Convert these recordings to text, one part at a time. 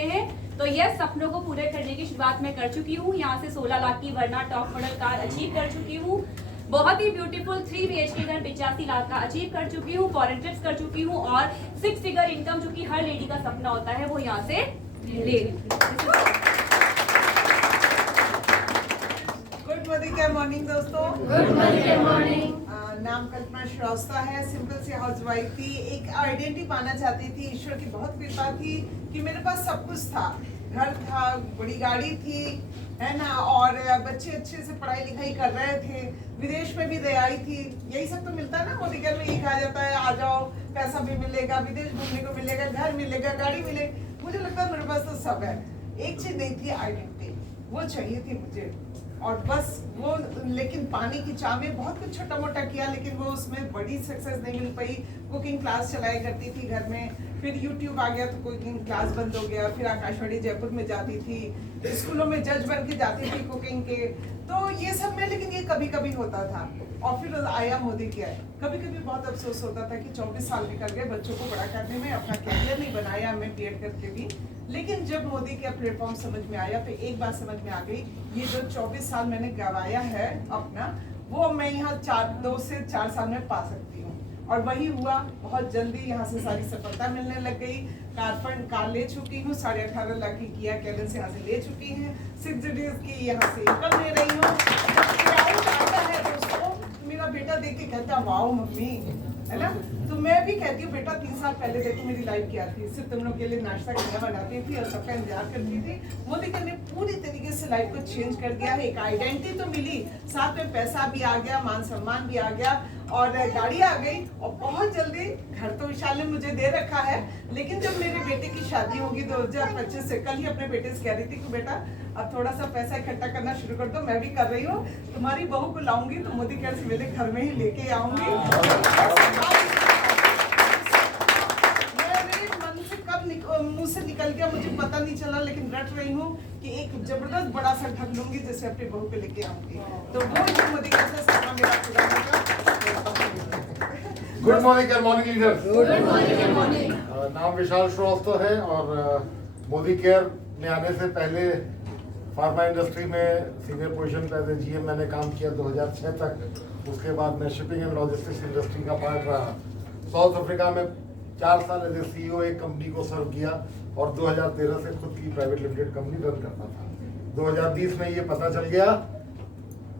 हैं। तो यह सपनों को पूरे करने की शुरुआत मैं कर चुकी हूँ। यहाँ से 16 लाख की वर्ना टॉप मॉडल कार अचीव कर चुकी हूँ। बहुत ही ब्यूटीफुल 3 BHK घर 85 लाख का अचीव कर चुकी हूँ। फॉरेन ट्रिप्स कर चुकी हूँ और 6 फिगर इनकम जो कि हर लेडी का सपना होता है वो यहाँ से ले। गुड मॉर्निंग दोस्तों। Good morning. नाम कल्पना श्रीवास्तव है। सिंपल सी हाउसवाइफ थी। एक आइडेंटिटी पाना चाहती थी। ईश्वर की बहुत कृपा थी कि मेरे पास सब कुछ था। घर था, बड़ी गाड़ी थी, है ना, और बच्चे अच्छे से पढ़ाई लिखाई कर रहे थे। विदेश में भी रिहाई थी। यही सब तो मिलता है ना मोदी घर में। यही कहा जाता है आ जाओ, पैसा भी मिलेगा, विदेश घूमने को मिलेगा, घर मिलेगा, गाड़ी मिलेगी। मुझे लगता है मेरे पास तो सब है। एक चीज नहीं थी, आइडेंटिटी। वो चाहिए थी मुझे, और बस वो, लेकिन पानी की चाह में बहुत कुछ छोटा मोटा किया, लेकिन वो उसमें बड़ी सक्सेस नहीं मिल पाई। कुकिंग क्लास चलाया करती थी घर में, फिर यूट्यूब आ गया तो कुकिंग क्लास बंद हो गया। फिर आकाशवाणी जयपुर में जाती थी, स्कूलों में जज बन के जाती थी कुकिंग के। तो ये सब में, लेकिन ये कभी कभी होता था। और फिर आया मोदी के आए। कभी कभी बहुत अफसोस होता था कि 24 साल निकल गए बच्चों को बड़ा करने में, अपना कैरियर नहीं बनाया मैं B.Ed करके भी। लेकिन जब मोदी का प्लेटफॉर्म समझ में आया तो एक बात समझ में आ गई, ये जो 24 साल मैंने गवाया है अपना, वो मैं यहाँ 2 से 4 साल में पा सकती हूँ। और वही हुआ। बहुत जल्दी यहाँ से सारी सफलता मिलने लग गई। कार ले चुकी हूँ। 18.5 लाख की किया कैलेंस यहाँ से ले चुकी हैं। 6 डिग्रीज की यहाँ से इनकम ले रही हूँ। आता है दोस्तों, मेरा बेटा देख के कहता है वाओ मम्मी, है ना। तो मैं भी कहती हूँ बेटा 3 साल पहले देखो मेरी लाइफ क्या थी। सिर्फ तुम लोग के लिए नाश्ता खाना बनाती थी और सबका इंतजार करती थी। मोदी ने पूरी तरीके से लाइफ को चेंज कर दिया है। एक आइडेंटिटी तो मिली, साथ में पैसा भी आ गया, मान सम्मान भी आ गया, और गाड़ी आ गई, और बहुत जल्दी घर तो विशाल ने मुझे दे रखा है। लेकिन जब मेरे बेटे की शादी होगी 2025 से, कल ही अपने बेटे से कह रही थी कि बेटा अब थोड़ा सा पैसा इकट्ठा करना शुरू कर दो। मैं भी कर रही हूँ। तुम्हारी बहू को लाऊंगी तो मोदी केयर से मेरे घर में ही लेके आऊंगी। मुंह से निकल गया मुझे पता नहीं चला, लेकिन रट रही हूँ कि एक जबरदस्त बड़ा सा ढक लूंगी जैसे अपनी बहू को लेके आऊंगी। तो वो मोदी केयर से सपना मेरा पूरा होगा। Good morning leader. Good morning. नाम विशाल श्रीवास्तव है और मोदी केयर में आने से पहले फार्मा इंडस्ट्री में सीनियर पोजीशन पे एज GM मैंने काम किया 2006 तक। उसके बाद मैं शिपिंग एंड लॉजिस्टिक्स इंडस्ट्री का पार्ट रहा। साउथ अफ्रीका में 4 साल एज CEO एक कंपनी को सर्व किया और 2013 से खुद की प्राइवेट लिमिटेड कंपनी रन करता था। 2020 में ये पता चल गया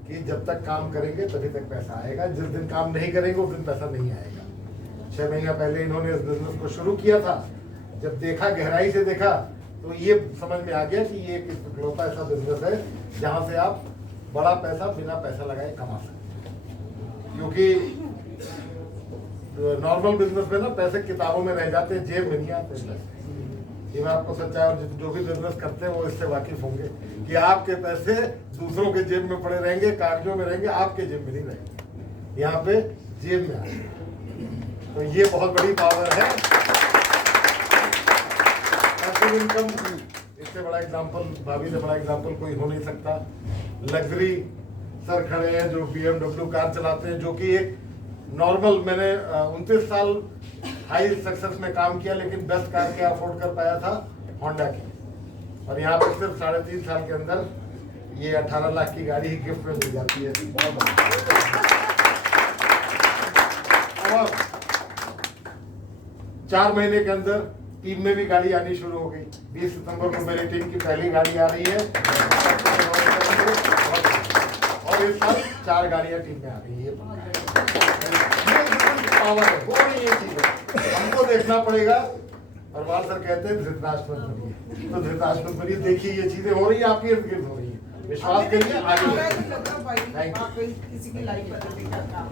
कि जब तक काम करेंगे तभी तक पैसा आएगा, जिस दिन काम नहीं करेंगे उस दिन पैसा नहीं आएगा। 6 महीना पहले इन्होंने इस बिजनेस को शुरू किया था। जब देखा, गहराई से देखा, तो ये समझ में आ गया कि ये एक इकलौता ऐसा बिजनेस है जहां से आप बड़ा पैसा बिना पैसा लगाए कमा सकते हैं। क्योंकि नॉर्मल बिजनेस में ना पैसे किताबों में रह जाते हैं, जेब में नहीं आते पैसे। ये मैं आपको सच्चाई, और जो भी बिजनेस करते हैं वो इससे वाकिफ होंगे कि आपके पैसे दूसरों के जेब में पड़े रहेंगे, कागजों में रहेंगे, आपके जेब में नहीं रहेंगे, यहाँ पे जेब में आएंगे। तो ये बहुत बड़ी पावर है। इनकम, इससे बड़ा एग्जाम्पल, भाभी से बड़ा एग्जाम्पल कोई हो नहीं सकता। लग्जरी सर खड़े हैं जो BMW कार चलाते हैं, जो कि एक नॉर्मल, मैंने 29 साल हाई सक्सेस में काम किया, लेकिन बेस्ट कार क्या अफोर्ड कर पाया था, होंडा की। और यहाँ पे सिर्फ 3.5 साल के अंदर ये 18 लाख की गाड़ी ही गिफ्ट में मिल जाती है। और 4 महीने के अंदर टीम में भी गाड़ी आनी शुरू हो गई। 20 सितंबर को मेरी टीम की पहली गाड़ी आ रही है और इस साल 4 गाड़ियां टीम में आ रही है। पावर है, वो नहीं ये चीज है, हमको देखना पड़ेगा। और बाल सर कहते हैं धृतराष्ट्र बनिए, तो धृतराष्ट्र बनिए। देखिए ये चीजें हो रही है, आपकी इर्द गिर्द हो रही है, विश्वास करिए, आगे। किसी की लाइफ बदलने का काम।